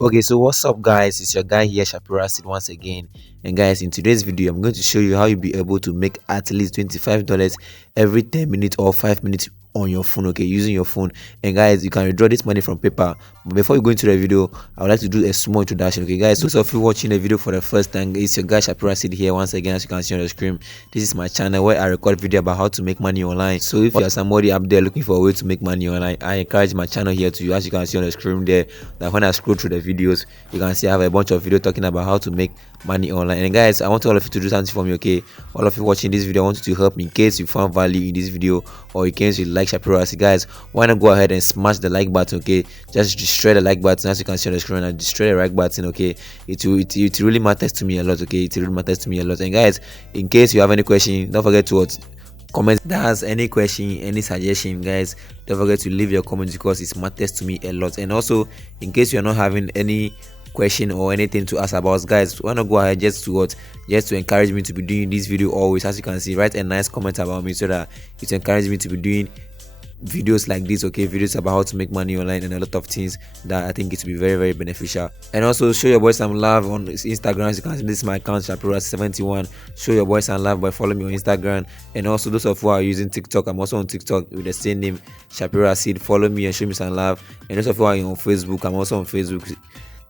Okay, so what's up guys, it's your guy here Shapira Sid once again. And guys, in today's video I'm going to show you how you'll be able to make at least $25 every 10 minutes or 5 minutes on your phone, okay, using your phone. And guys, you can withdraw this money from PayPal. But before you go into the video, I would like to do a small introduction. Okay guys, those of you watching the video for the first time, it's your guy Shapira Sid here once again. As you can see on the screen, this is my channel where I record video about how to make money online. So if you are somebody up there looking for a way to make money online, I encourage my channel here to you. As you can see on the screen there, that when I scroll through the videos, you can see I have a bunch of video talking about how to make money online. And guys, I want all of you to do something for me, okay? All of you watching this video, I want you to help me in case you found value in this video, or in case you like Shapira Sid. Guys, why not go ahead and smash the like button, okay? Just destroy the like button. As you can see on the screen, and destroy the like button, okay? It really matters to me a lot, okay? It really matters to me a lot. And guys, in case you have any question, don't forget to comment. That's any question, any suggestion, guys, don't forget to leave your comments because it matters to me a lot. And also, in case you're not having any question or anything to ask about, guys, why not go ahead just to encourage me to be doing this video always. As you can see, write a nice comment about me so that it encourages me to be doing videos like this, okay? Videos about how to make money online and a lot of things that I think it will be very beneficial. And also show your boy some love on Instagram. As you can see, this is my account Shapira71. Show your boy some love by following me on Instagram. And also those of you who are using TikTok, I'm also on TikTok with the same name, Shapira Sid. Follow me and show me some love. And those of you who are on Facebook, I'm also on Facebook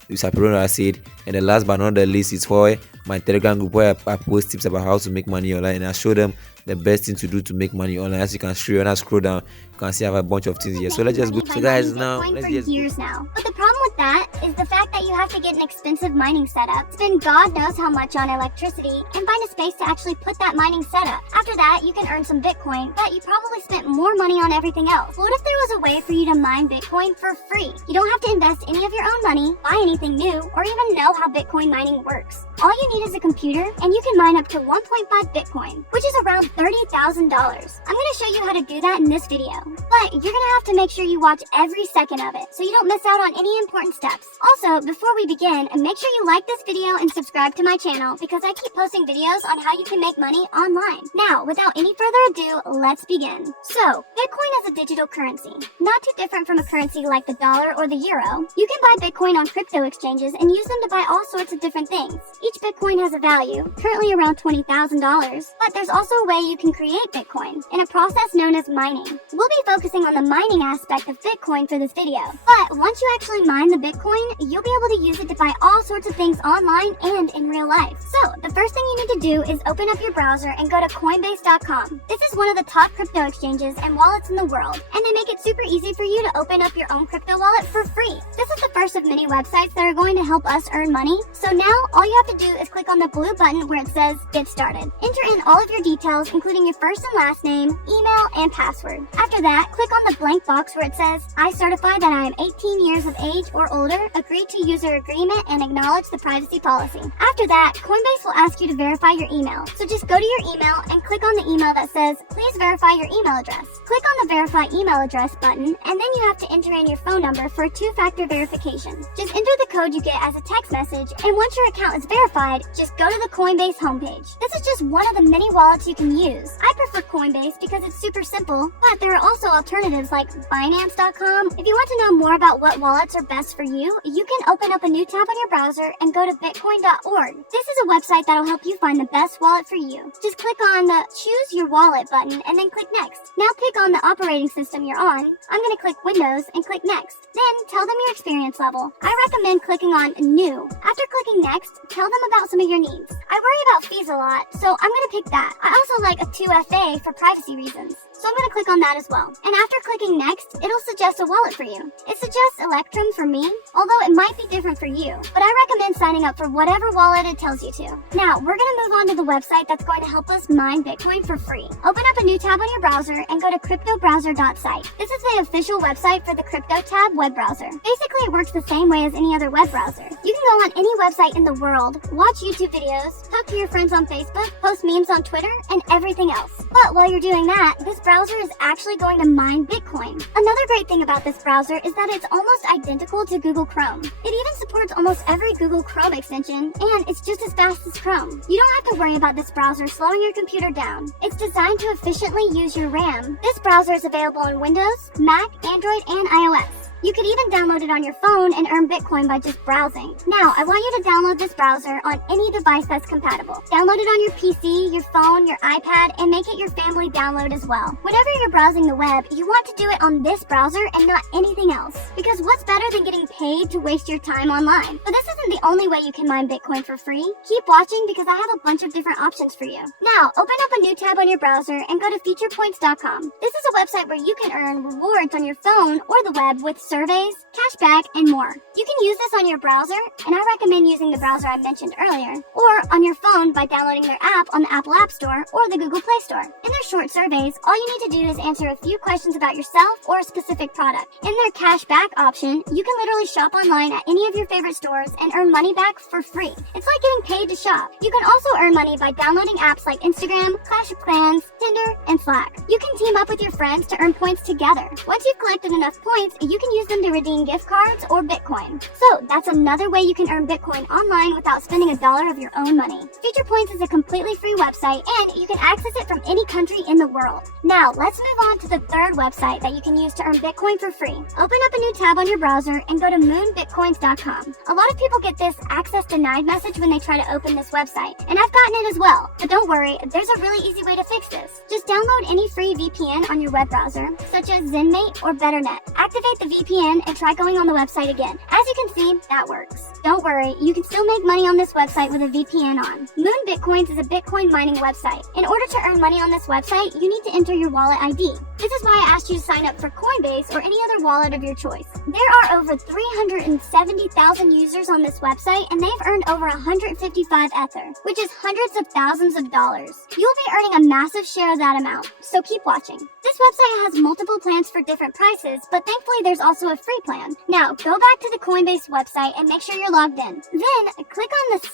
with Shapira Sid. And the last but not the least is for my Telegram group where I post tips about how to make money online, and I show them the best thing to do to make money online. As you can see, when I scroll down, you can see I have a bunch of things here. So let's just go. So guys, now let's just years now. But the problem with that is the fact that you have to get an expensive mining setup, spend God knows how much on electricity, and find a space to actually put that mining setup. After that, you can earn some Bitcoin, but you probably spent more money on everything else. What if there was a way for you to mine Bitcoin for free? You don't have to invest any of your own money, buy anything new, or even know how Bitcoin mining works. All you need is a computer, and you can mine up to 1.5 Bitcoin, which is around $30,000. I'm going to show you how to do that in this video, but you're going to have to make sure you watch every second of it so you don't miss out on any important steps. Also, before we begin, make sure you like this video and subscribe to my channel because I keep posting videos on how you can make money online. Now, without any further ado, let's begin. So, Bitcoin is a digital currency, not too different from a currency like the dollar or the euro. You can buy Bitcoin on crypto exchanges and use them to buy all sorts of different things. Each Bitcoin has a value, currently around $20,000, but there's also a way you can create Bitcoin in a process known as mining. We'll be focusing on the mining aspect of Bitcoin for this video, but once you actually mine the Bitcoin, you'll be able to use it to buy all sorts of things online and in real life. So, the first thing you need to do is open up your browser and go to Coinbase.com. This is one of the top crypto exchanges and wallets in the world, and they make it super easy for you to open up your own crypto wallet for free. This is the first of many websites that are going to help us earn money. So now, all you have to do is click on the blue button where it says Get Started. Enter in all of your details, including your first and last name, email, and password. After that, click on the blank box where it says, I certify that I am 18 years of age or older, agree to user agreement, and acknowledge the privacy policy. After that, Coinbase will ask you to verify your email. So just go to your email and click on the email that says, please verify your email address. Click on the verify email address button, and then you have to enter in your phone number for a two-factor verification. Just enter the code you get as a text message, and once your account is verified, just go to the Coinbase homepage. This is just one of the many wallets you can use. I prefer Coinbase because it's super simple, but there are also alternatives like Binance.com. If you want to know more about what wallets are best for you, you can open up a new tab on your browser and go to bitcoin.org. This is a website that'll help you find the best wallet for you. Just click on the Choose Your Wallet button and then click Next. Now pick on the operating system you're on. I'm going to click Windows and click Next. Then tell them your experience level. I recommend clicking on New. After clicking Next, tell them about some of your needs. I worry about fees a lot, so I'm going to pick that. I also like a 2FA for privacy reasons, so I'm going to click on that as well. And after clicking Next, it'll suggest a wallet for you. It suggests Electrum for me, although it might be different for you, but I recommend signing up for whatever wallet it tells you to. Now, we're going to move on to the website that's going to help us mine Bitcoin for free. Open up a new tab on your browser and go to cryptobrowser.site. This is the official website for the Crypto tab web browser. Basically, it works the same way as any other web browser. You can go on any website in the world, watch YouTube videos, talk to your friends on Facebook, post memes on Twitter, and everything else. But while you're doing that, this browser is actually going to mine Bitcoin. Another great thing about this browser is that it's almost identical to Google Chrome. It even supports almost every Google Chrome extension, and it's just as fast as Chrome. You don't have to worry about this browser slowing your computer down. It's designed to efficiently use your RAM. This browser is available on Windows, Mac, Android, and iOS. You could even download it on your phone and earn Bitcoin by just browsing. Now, I want you to download this browser on any device that's compatible. Download it on your PC, your phone, your iPad, and make it your family download as well. Whenever you're browsing the web, you want to do it on this browser and not anything else. Because what's better than getting paid to waste your time online? But this isn't the only way you can mine Bitcoin for free. Keep watching because I have a bunch of different options for you. Now, open up a new tab on your browser and go to featurepoints.com. This is a website where you can earn rewards on your phone or the web with surveys, cashback, and more. You can use this on your browser, and I recommend using the browser I mentioned earlier, or on your phone by downloading their app on the Apple App Store or the Google Play Store. In their short surveys, all you need to do is answer a few questions about yourself or a specific product. In their cashback option, you can literally shop online at any of your favorite stores and earn money back for free. It's like getting paid to shop. You can also earn money by downloading apps like Instagram, Clash of Clans, Tinder, and Slack. You can team up with your friends to earn points together. Once you've collected enough points, you can use them to redeem gift cards or Bitcoin. So that's another way you can earn Bitcoin online without spending $1 of your own money. Feature Points is a completely free website, and you can access it from any country in the world. Now, let's move on to the third website that you can use to earn Bitcoin for free. Open up a new tab on your browser and go to moonbitcoins.com. A lot of people get this access denied message when they try to open this website, and I've gotten it as well. But don't worry, there's a really easy way to fix this. Just download any free VPN on your web browser, such as ZenMate or BetterNet. Activate the VPN and try going on the website again. As you can see, that works. Don't worry, you can still make money on this website with a VPN on. Moon Bitcoins is a Bitcoin mining website. In order to earn money on this website, you need to enter your wallet ID. This is why I asked you to sign up for Coinbase or any other wallet of your choice. There are over 370,000 users on this website, and they've earned over 155 Ether, which is hundreds of thousands of dollars. You'll be earning a massive share of that amount, so keep watching. This website has multiple plans for different prices, but thankfully there's also a free plan. Now, go back to the Coinbase website and make sure you're logged in. Then, click on the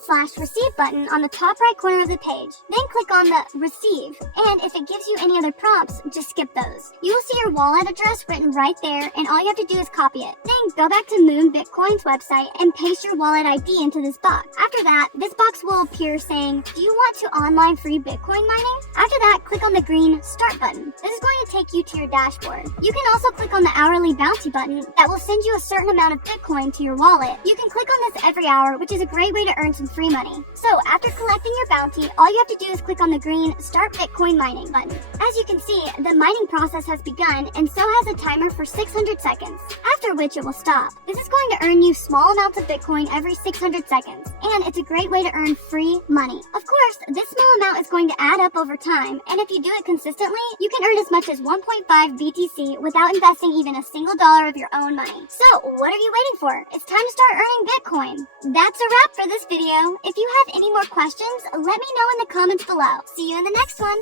send/receive button on the top right corner of the page. Then click on the receive, and if it gives you any other prompts, just skip those. You will see your wallet address written right there, and all you have to do is copy it. Then go back to Moon Bitcoin's website and paste your wallet ID into this box. After that, this box will appear saying, "Do you want to online free Bitcoin mining?" After that, click on the green Start button. This is going to take you to your dashboard. You can also click on the hourly bounty button that will send you a certain amount of Bitcoin to your wallet. You can click on this every hour, which is a great way to earn some free money. So after collecting your bounty, all you have to do is click on the green Start Bitcoin Mining button. As you can see, the mining process has begun, and so has a timer for 600 seconds, after which it will stop. This is going to earn you small amounts of Bitcoin every 600 seconds, and it's a great way to earn free money. Of course, this small amount is going to add up over time, and if you do it consistently, you can earn as much as 1.5 BTC without investing even a single dollar of your own money. So, what are you waiting for? It's time to start earning Bitcoin. That's a wrap for this video. If you have any more questions, let me know in the comments below. See you in the next one.